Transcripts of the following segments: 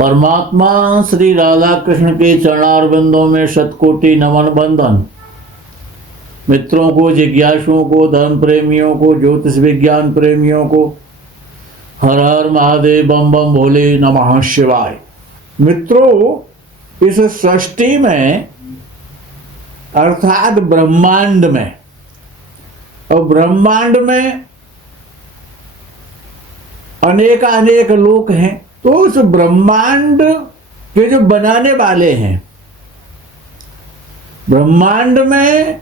परमात्मा श्री राधा कृष्ण के चरणारविंदों में शतकोटि नमन बंदन। मित्रों को, जिज्ञासुओं को, धर्म प्रेमियों को, ज्योतिष विज्ञान प्रेमियों को हर हर महादेव, बम बम भोले, नमः शिवाय। मित्रों, इस सृष्टि में अर्थात ब्रह्मांड में, और ब्रह्मांड में अनेक लोक हैं। तो उस ब्रह्मांड के जो बनाने वाले हैं, ब्रह्मांड में,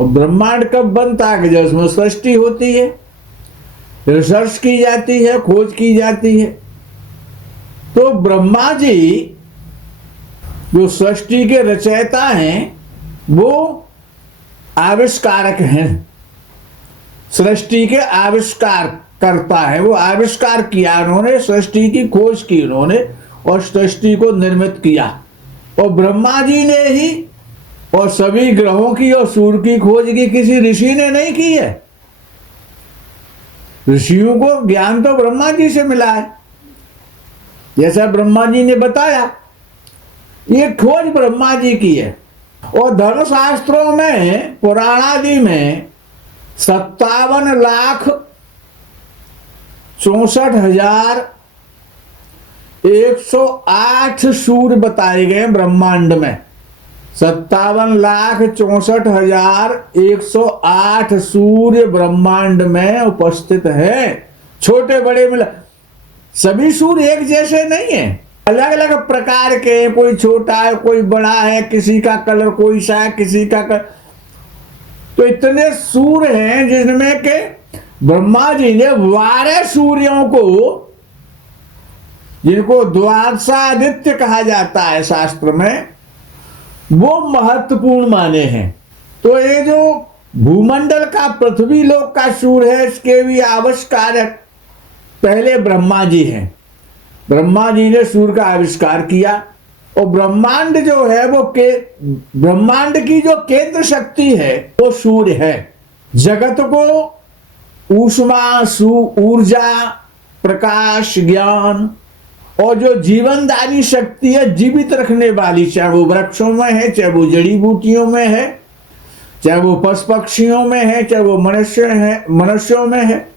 ब्रह्मांड कब बनता है? जब उसमें सृष्टि होती है, रिसर्च की जाती है, खोज की जाती है। तो ब्रह्मा जी जो सृष्टि के रचयिता हैं, वो आविष्कारक हैं, सृष्टि के आविष्कार करता है। वो आविष्कार किया उन्होंने, सृष्टि की खोज की उन्होंने और सृष्टि को निर्मित किया। और ब्रह्मा जी ने ही, और सभी ग्रहों की और सूर्य की खोज की किसी ऋषि ने नहीं की है। ऋषियों को ज्ञान तो ब्रह्मा जी से मिला है, जैसा ब्रह्मा जी ने बताया। ये खोज ब्रह्मा जी की है। और धर्मशास्त्रों में, पुराणादि में 57,64,108 सूर्य बताए गए ब्रह्मांड में। 57,64,108 सूर्य ब्रह्मांड में उपस्थित है। छोटे बड़े मिला, सभी सूर्य एक जैसे नहीं है, अलग अलग प्रकार के। कोई छोटा है, कोई बड़ा है, किसी का कलर कोई सा है, किसी का कलर। तो इतने सूर्य हैं जिनमें के ब्रह्मा जी ने 12 सूर्यों को, जिनको द्वादशादित्य कहा जाता है शास्त्र में, वो महत्वपूर्ण माने हैं। तो ये जो भूमंडल का, पृथ्वी लोक का सूर्य है, इसके भी आविष्कारक पहले ब्रह्मा जी हैं। ब्रह्मा जी ने सूर्य का आविष्कार किया। और ब्रह्मांड जो है वो ब्रह्मांड की जो केंद्र शक्ति है वो सूर्य है। जगत को ऊष्मा, ऊर्जा, प्रकाश, ज्ञान और जो जीवनदायी शक्ति है, जीवित रखने वाली, चाहे वो वृक्षों में है, चाहे वो जड़ी बूटियों में है, चाहे वो पशु पक्षियों में है, चाहे वो मनुष्यों में है।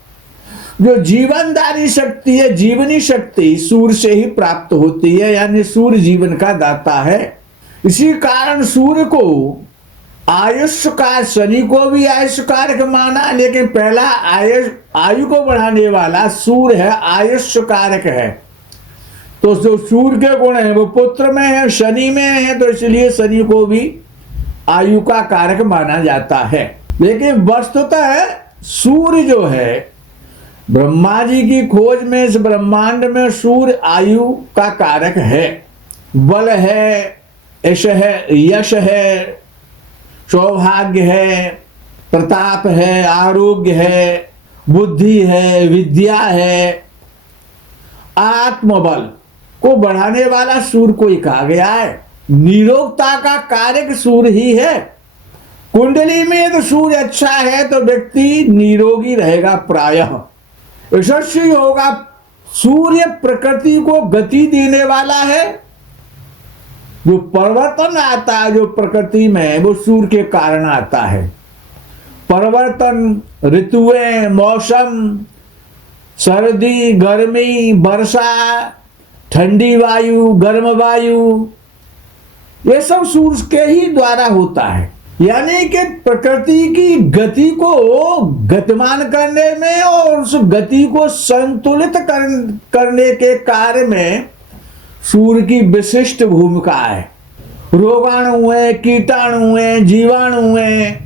जो जीवनदायी शक्ति है, जीवनी शक्ति सूर्य से ही प्राप्त होती है, यानी सूर्य जीवन का दाता है। इसी कारण सूर्य को आयुष का, शनि को भी आयुष कारक माना, लेकिन पहला आयु को बढ़ाने वाला सूर्य है, आयुष कारक है। तो जो सूर्य के गुण है वो पुत्र में है, शनि में है, तो इसलिए शनि को भी आयु का कारक माना जाता है। लेकिन वस्तुतः सूर्य जो है, ब्रह्मा जी की खोज में इस ब्रह्मांड में सूर्य आयु का कारक है। बल है, यश है, सौभाग्य है, प्रताप है, आरोग्य है, बुद्धि है, विद्या है, आत्मबल को बढ़ाने वाला सूर्य को ही कहा गया है। निरोगता का कारक सूर्य ही है। कुंडली में तो सूर्य अच्छा है तो व्यक्ति निरोगी रहेगा प्रायः, यशस्वी होगा। सूर्य प्रकृति को गति देने वाला है। जो परिवर्तन आता है जो प्रकृति में, वो सूर्य के कारण आता है। परिवर्तन, ऋतुएं, मौसम, सर्दी, गर्मी, वर्षा, ठंडी वायु, गर्म वायु, ये सब सूर्य के ही द्वारा होता है। यानी कि प्रकृति की गति को गतिमान करने में और उस गति को संतुलित करने के कार्य में सूर्य की विशिष्ट भूमिका है। रोगाणु है, कीटाणु है, जीवाणु है,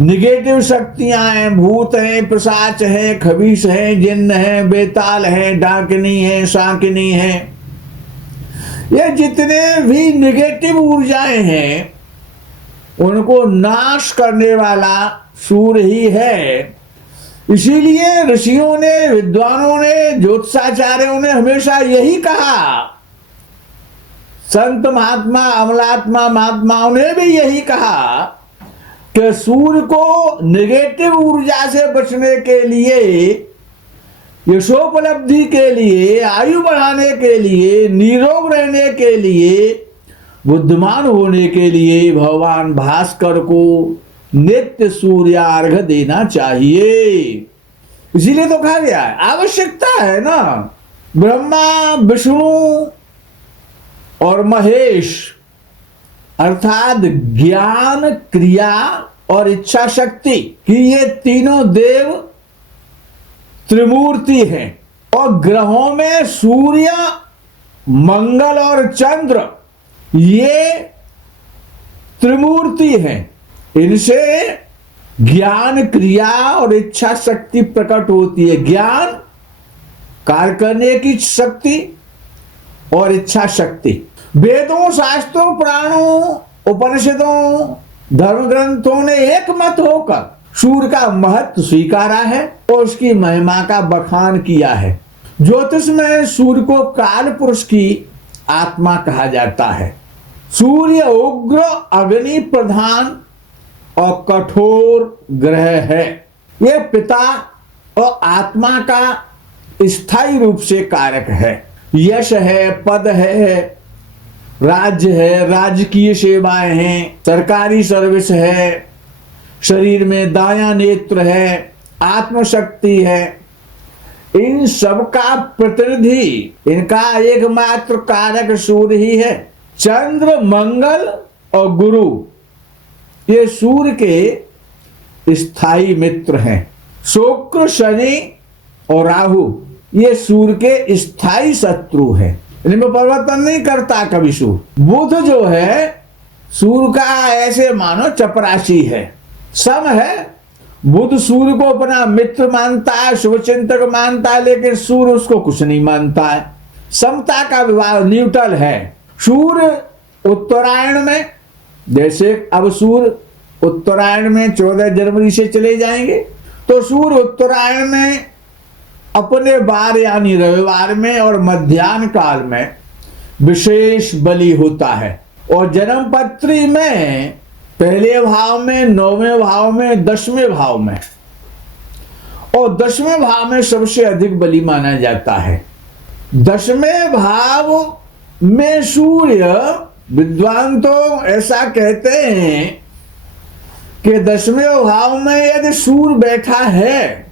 निगेटिव शक्तियां हैं, भूत हैं, पिशाच हैं, खबीस हैं, जिन्न हैं, बेताल हैं, डाकिनी हैं, शाकिनी हैं, ये जितने भी निगेटिव ऊर्जाएं हैं उनको नाश करने वाला सूर्य ही है। इसीलिए ऋषियों ने, विद्वानों ने, ज्योतिषाचार्यों ने हमेशा यही कहा, संत महात्मा, अमलात्मा महात्माओं ने भी यही कहा कि सूर्य को नेगेटिव ऊर्जा से बचने के लिए यशोपलब्धि के लिए, आयु बढ़ाने के लिए, निरोग रहने के लिए, बुद्धिमान होने के लिए भगवान भास्कर को नित्य सूर्यार्घ देना चाहिए। इसीलिए तो कहा गया है, आवश्यकता है ना। ब्रह्मा, विष्णु और महेश अर्थात ज्ञान, क्रिया और इच्छा शक्ति कि ये तीनों देव त्रिमूर्ति हैं। और ग्रहों में सूर्य, मंगल और चंद्र ये त्रिमूर्ति हैं। इनसे ज्ञान, क्रिया और इच्छा शक्ति प्रकट होती है। ज्ञान कार्य करने की शक्ति और इच्छा शक्ति। वेदों, शास्त्रों, पुराणों, उपनिषदों, धर्म ग्रंथों ने एक मत होकर सूर्य का महत्व स्वीकारा है और उसकी महिमा का बखान किया है। ज्योतिष में सूर्य को काल पुरुष की आत्मा कहा जाता है। सूर्य उग्र, अग्नि प्रधान और कठोर ग्रह है। यह पिता और आत्मा का स्थायी रूप से कारक है। यश है, पद है, राज्य है, राजकीय सेवाएं हैं, सरकारी सर्विस है, शरीर में दाया नेत्र है, आत्मशक्ति है। इन सब का प्रतिनिधि, इनका एकमात्र कारक सूर्य ही है। चंद्र, मंगल और गुरु ये सूर्य के स्थायी मित्र हैं। शुक्र, शनि और राहु ये सूर्य के स्थायी शत्रु हैं। इनमें परिवर्तन नहीं करता कभी सूर्य। बुध जो है सूर्य का ऐसे मानो चपरासी है, सम है। बुध सूर्य को अपना मित्र मानता है, शुभचिंतक मानता है, लेकिन सूर्य उसको कुछ नहीं मानता है। समता का विवाह, न्यूट्रल है। सूर्य उत्तरायण में, जैसे अब सूर्य उत्तरायण में 14 जनवरी से चले जाएंगे, तो सूर्य उत्तरायण में अपने बार यानी रविवार में और मध्याह्न काल में विशेष बलि होता है। और जन्म पत्री में पहले भाव में, 9वें भाव में, 10वें भाव में, और 10वें भाव में सबसे अधिक बलि माना जाता है। 10वें भाव में सूर्य, विद्वान तो ऐसा कहते हैं कि 10वें भाव में यदि सूर्य बैठा है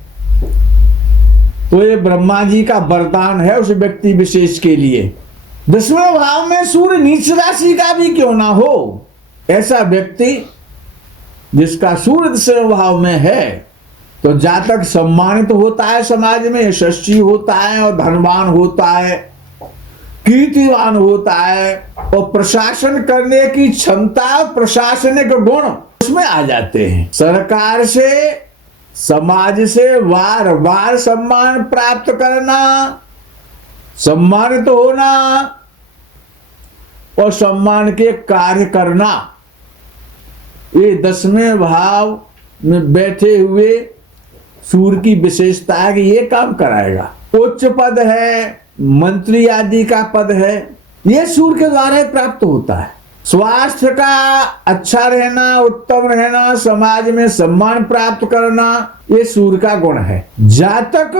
तो ये ब्रह्मा जी का वरदान है उस व्यक्ति विशेष के लिए। 10वें भाव में सूर्य नीच राशि का भी क्यों ना हो, ऐसा व्यक्ति जिसका सूर्य 10वें भाव में है तो जातक सम्मानित तो होता है, समाज में यशस्वी होता है और धनवान होता है, कीर्तिवान होता है, और प्रशासन करने की क्षमता, प्रशासनिक गुण उसमें आ जाते हैं। सरकार से, समाज से वार वार सम्मान प्राप्त करना, सम्मानित होना और सम्मान के कार्य करना, ये 10वें भाव में बैठे हुए सूर्य की विशेषता है कि ये काम कराएगा। उच्च पद है, मंत्री आदि का पद है, ये सूर्य के द्वारा ही प्राप्त होता है। स्वास्थ्य का अच्छा रहना, उत्तम रहना, समाज में सम्मान प्राप्त करना, ये सूर्य का गुण है। जातक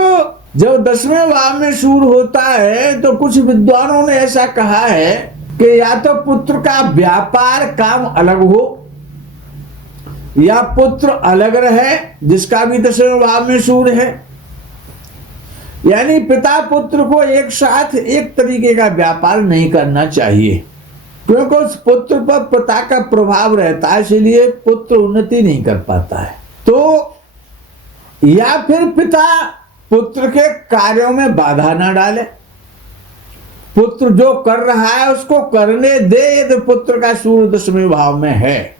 जब 10वें भाव में सूर्य होता है तो कुछ विद्वानों ने ऐसा कहा है कि या तो पुत्र का व्यापार काम अलग हो, या पुत्र अलग रहे जिसका भी 10वें भाव में सूर्य है। यानी पिता पुत्र को एक साथ एक तरीके का व्यापार नहीं करना चाहिए, क्योंकि उस पुत्र पर पिता का प्रभाव रहता है, इसलिए पुत्र उन्नति नहीं कर पाता है। तो या फिर पिता पुत्र के कार्यों में बाधा ना डाले, पुत्र जो कर रहा है उसको करने दे यदि पुत्र का सूर्य 10वें भाव में है।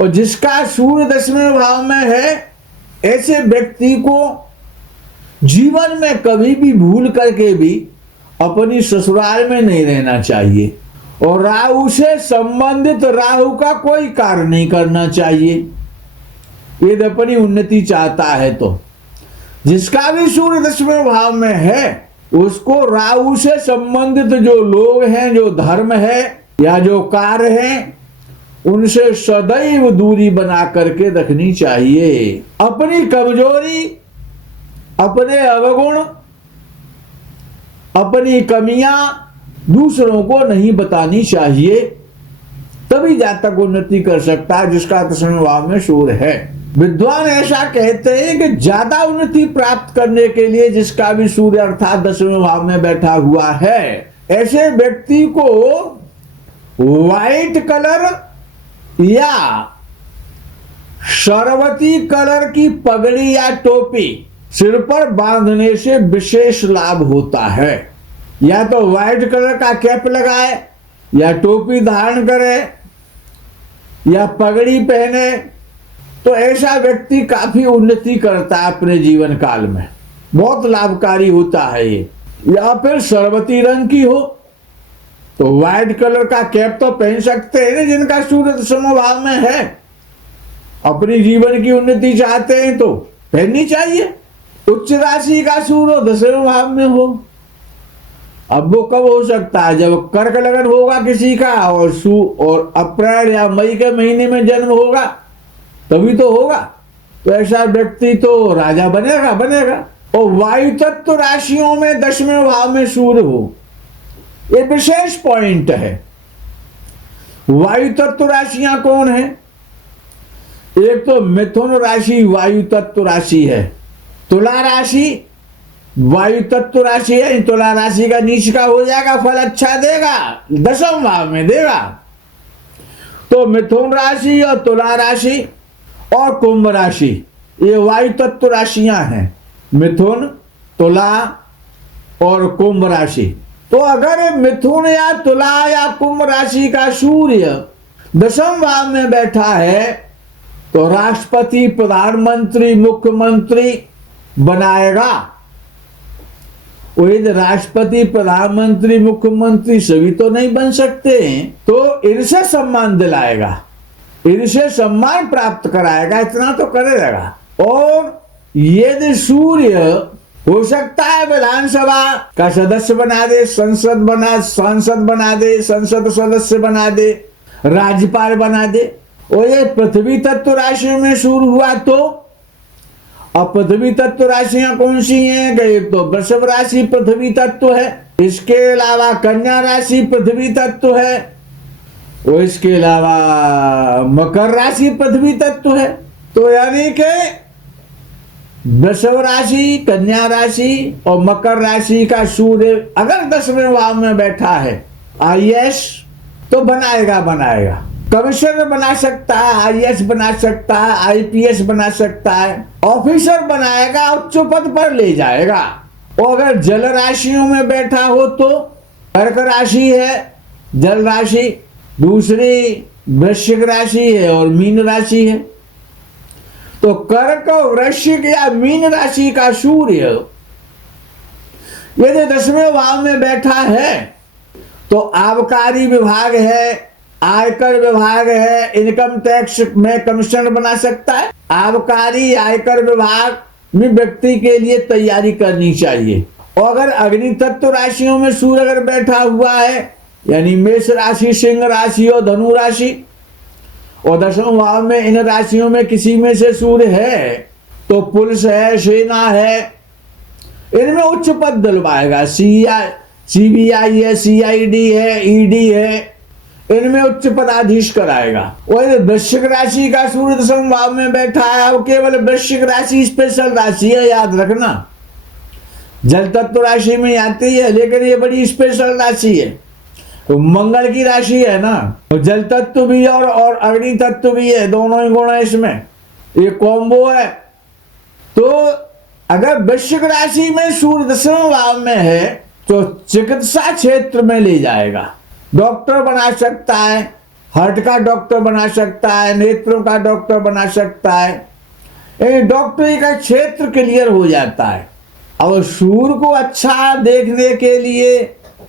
और जिसका सूर्य 10वें भाव में है ऐसे व्यक्ति को जीवन में कभी भी भूल करके भी अपनी ससुराल में नहीं रहना चाहिए, और राहु से संबंधित राहु का कोई कार्य नहीं करना चाहिए यदि अपनी उन्नति चाहता है। तो जिसका भी सूर्य 10वें भाव में है उसको राहु से संबंधित जो लोग हैं, जो धर्म है या जो कार्य है, उनसे सदैव दूरी बना करके रखनी चाहिए। अपनी कमजोरी, अपने अवगुण अपनी कमियां दूसरों को नहीं बतानी चाहिए, तभी जातक उन्नति कर सकता है जिसका 10वें भाव में सूर्य है। विद्वान ऐसा कहते हैं कि ज्यादा उन्नति प्राप्त करने के लिए जिसका भी सूर्य अर्थात 10वें भाव में बैठा हुआ है, ऐसे व्यक्ति को व्हाइट कलर या शरवती कलर की पगड़ी या टोपी सिर पर बांधने से विशेष लाभ होता है। या तो व्हाइट कलर का कैप लगाए, या टोपी धारण करे, या पगड़ी पहने, तो ऐसा व्यक्ति काफी उन्नति करता है अपने जीवन काल में, बहुत लाभकारी होता है ये। या फिर शरवती रंग की हो तो व्हाइट कलर का कैप तो पहन सकते हैं ना जिनका सूर्य 10वें भाव में है। अपनी जीवन की उन्नति चाहते हैं तो पहननी चाहिए। उच्च राशि का सूर्य 10वें भाव में हो, अब वो कब हो सकता है? जब कर्क लगन होगा किसी का और अप्रैल या मई के महीने में जन्म होगा तभी तो होगा। तो ऐसा व्यक्ति तो राजा बनेगा। और वायु तत्व राशियों में 10वें भाव में सूर्य हो, ये विशेष पॉइंट है। वायु तत्व राशियां कौन है? एक तो मिथुन राशि वायु तत्व राशि है, तुला राशि वायु तत्व राशि है। तुला राशि का नीच का हो जाएगा, फल अच्छा देगा, 10वें भाव में देगा। तो मिथुन राशि और तुला राशि और कुंभ राशि ये वायु तत्व राशियां हैं, मिथुन, तुला और कुंभ राशि। तो अगर मिथुन या तुला या कुंभ राशि का सूर्य 10वें भाव में बैठा है तो राष्ट्रपति, प्रधानमंत्री, मुख्यमंत्री बनाएगा। वो यदि राष्ट्रपति, प्रधानमंत्री, मुख्यमंत्री सभी तो नहीं बन सकते हैं, तो इनसे सम्मान दिलाएगा, इनसे सम्मान प्राप्त कराएगा, इतना तो करेगा। और यदि सूर्य हो सकता है विधानसभा का सदस्य बना दे, सांसद बना दे, संसद सदस्य बना दे, राज्यपाल बना दे। और ये पृथ्वी तत्व राशि में सूर्य हुआ तो, अब पृथ्वी तत्व राशियां कौन सी हैं? एक तो वृषभ राशि पृथ्वी तत्व है, इसके अलावा कन्या राशि पृथ्वी तत्व है, और इसके अलावा मकर राशि पृथ्वी तत्व है। तो यानी कि वृषभ राशि, कन्या राशि और मकर राशि का सूर्य अगर 10वें भाव में बैठा है, आईएएस तो बनाएगा, कमिश्नर बना सकता है, आईएएस बना सकता है, आईपीएस बना सकता है, ऑफिसर बनाएगा, उच्च पद पर ले जाएगा। और अगर जल राशियों में बैठा हो तो कर्क राशि है जल राशि, दूसरी वृश्चिक राशि है और मीन राशि है। तो कर्क, वृश्चिक या मीन राशि का सूर्य यदि 10वें भाव में बैठा है तो आबकारी विभाग है, आयकर विभाग है, इनकम टैक्स में कमिश्नर बना सकता है। आबकारी, आयकर विभाग में व्यक्ति के लिए तैयारी करनी चाहिए। और अगर अग्नि तत्व राशियों में सूर्य अगर बैठा हुआ है, यानी मेष राशि, सिंह राशि और धनु राशि, और 10वें भाव में इन राशियों में किसी में से सूर्य है तो पुलिस है, सेना है, इनमें उच्च पद दिलवाएगा। सीबीआई है, सीआईडी है, ईडी है, इनमें उच्च पदाधीश कराएगा। और वृश्चिक राशि का सूर्य 10वें भाव में बैठा है, अब केवल वृश्चिक राशि स्पेशल राशि है, याद रखना। जल तत्व राशि में आती है लेकिन ये बड़ी स्पेशल राशि है, तो मंगल की राशि है ना, तो जल तत्व भी और अग्नि तत्व भी है, दोनों ही गुण है इसमें, ये कॉम्बो है। तो अगर वृश्चिक राशि में सूर्य 10वें भाव में है तो चिकित्सा क्षेत्र में ले जाएगा, डॉक्टर बना सकता है, हार्ट का डॉक्टर बना सकता है, नेत्रों का डॉक्टर बना सकता है, डॉक्टरी का क्षेत्र क्लियर हो जाता है। और सूर्य को अच्छा देखने के लिए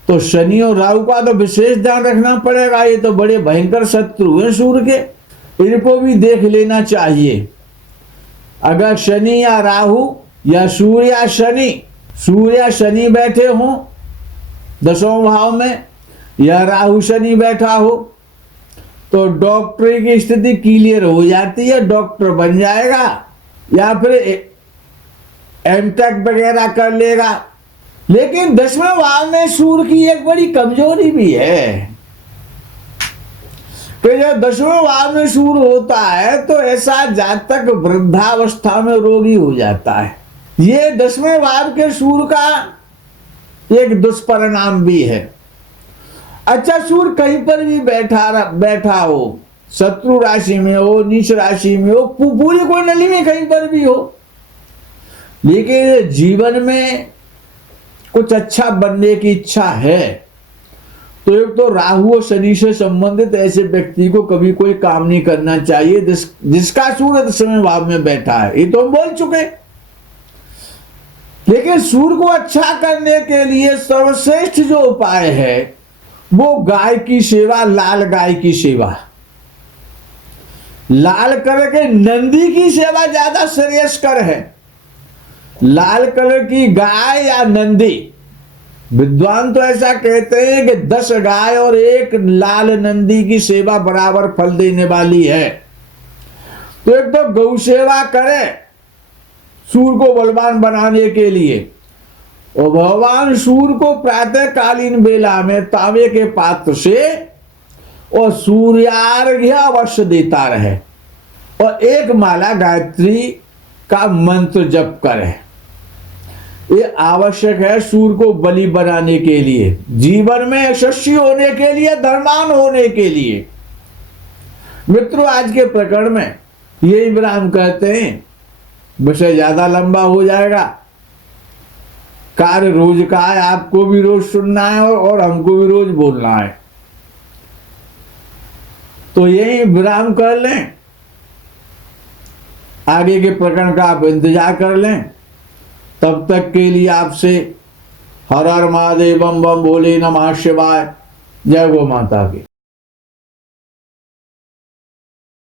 तो शनि और राहु का तो विशेष ध्यान रखना पड़ेगा, ये तो बड़े भयंकर शत्रु हैं सूर्य के, इनको भी देख लेना चाहिए। अगर शनि या राहु या सूर्य या शनि बैठे हों 10वें भाव में, या राहु शनि बैठा हो तो डॉक्टरी की स्थिति क्लियर हो जाती है, डॉक्टर बन जाएगा, या फिर एमटेक वगैरह कर लेगा, लेकिन 10वें भाव में सूर्य की एक बड़ी कमजोरी भी है कि जब 10वें भाव में सूर्य होता है तो ऐसा जातक वृद्धावस्था में रोगी हो जाता है। ये 10वें भाव के सूर्य का एक दुष्परिणाम भी है। अच्छा, सूर्य कहीं पर भी बैठा हो, शत्रु राशि में हो, नीच राशि में हो, पूरी कुंडली में कहीं पर भी हो, लेकिन जीवन में कुछ अच्छा बनने की इच्छा है तो एक तो राहु और शनि से संबंधित ऐसे व्यक्ति को कभी कोई काम नहीं करना चाहिए जिसका सूर्य 10वें भाव में बैठा है, ये तो हम बोल चुके। लेकिन सूर्य को अच्छा करने के लिए सर्वश्रेष्ठ जो उपाय है वो गाय की सेवा, लाल गाय की सेवा, लाल कलर के नंदी की सेवा ज्यादा श्रेयस्कर है। लाल कलर की गाय या नंदी, विद्वान तो ऐसा कहते हैं कि 10 गाय और 1 लाल नंदी की सेवा बराबर फल देने वाली है। तो एक तो गौ सेवा करे सूर्य को बलवान बनाने के लिए, और भगवान सूर्य को प्रातःकालीन बेला में तांबे के पात्र से और सूर्यार्घ्य अवश्य देता रहे, और 1 माला गायत्री का मंत्र जप करे। ये आवश्यक है सूर्य को बलि बनाने के लिए, जीवन में यशस्वी होने के लिए, धर्मान होने के लिए। मित्रों, आज के प्रकरण में यही विराम कहते हैं, विषय ज्यादा लंबा हो जाएगा। कार्य रोज का है, आपको भी रोज सुनना है और हमको भी रोज बोलना है, तो यही विराम कर लें। आगे के प्रकरण का आप इंतजार कर लें। तब तक के लिए आपसे हर हर महादेव, बम बम भोले नमः शिवाय। जय गौ माता की।